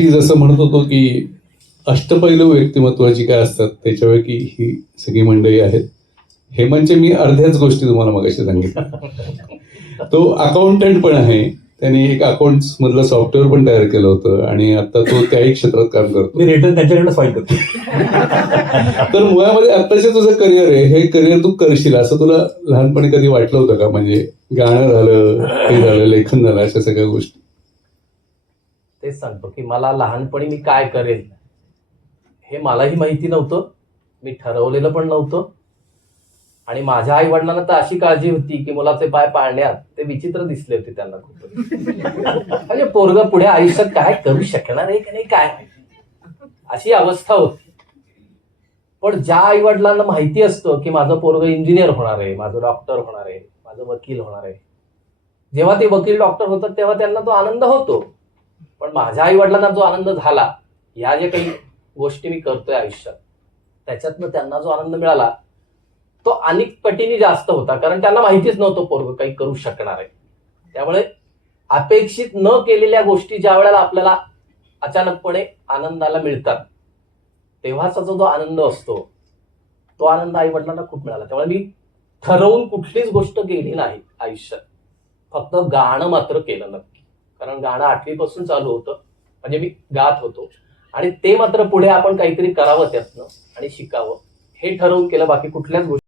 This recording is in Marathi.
मी जसं म्हणत होतो की अष्टपैलू व्यक्तिमत्वाची काय असतात त्याच्यापैकी ही सगळी मंडळी आहेत. हेमंतचे मी अर्ध्याच गोष्टी तुम्हाला मगाशी सांगितल्या. तो अकाउंटंट पण आहे. त्यांनी एक अकाउंट मधलं सॉफ्टवेअर पण तयार केलं होतं आणि आता तो त्याही क्षेत्रात काम करतो. मी रिटर्न त्यांच्याकडे फाईल करतो. तर मुळामध्ये आत्ताचे तुझं करिअर आहे. हे करिअर तू करशील असं तुला लहानपणी कधी वाटलं होतं का? म्हणजे गाणं झालं हे झालं लेखन झालं अशा सगळ्या गोष्टी. तेच सांगतो की मला लहानपणी मी काय करेल? हे मलाही माहिती नव्हतं. मी ठरवलेलं पण नव्हतं. आणि माझ्या आई वडिलांना तर अशी काळजी होती की मुलाचे पाय पाळण्यात ते विचित्र दिसले होते त्यांना खूप म्हणजे पोरग पुढे आयुष्यात काय करू शकणार आहे की नाही काय? अशी अवस्था होती. पण ज्या आई वडिलांना माहिती असतं की माझं पोरग इंजिनियर होणार आहे माझं डॉक्टर होणार आहे माझं वकील होणार आहे जेव्हा ते वकील डॉक्टर होतात तेव्हा त्यांना तो आनंद होतो. पण माझ्या आई वडिलांना जो आनंद झाला या जे काही गोष्टी मी करतोय आयुष्यात त्याच्यातनं त्यांना जो आनंद मिळाला तो अनेक पटीने जास्त होता. कारण त्यांना माहितीच नव्हतं पोरग काही करू शकणार आहे. त्यामुळे अपेक्षित न केलेल्या गोष्टी ज्या वेळेला आपल्याला अचानकपणे आनंदाला मिळतात तेव्हाचा जो जो आनंद असतो तो आनंद आई वडिलांना खूप मिळाला. त्यामुळे मी ठरवून कुठलीच गोष्ट केली नाही आयुष्यात. फक्त गाणं मात्र केलं नक्की कारण गाणं आठवीपासून चालू होतं. म्हणजे मी गात होतो. आणि ते मात्र पुढे आपण काहीतरी करावं त्यातनं आणि शिकावं. हे ठरवून केलं बाकी कुठल्याच गोष्टी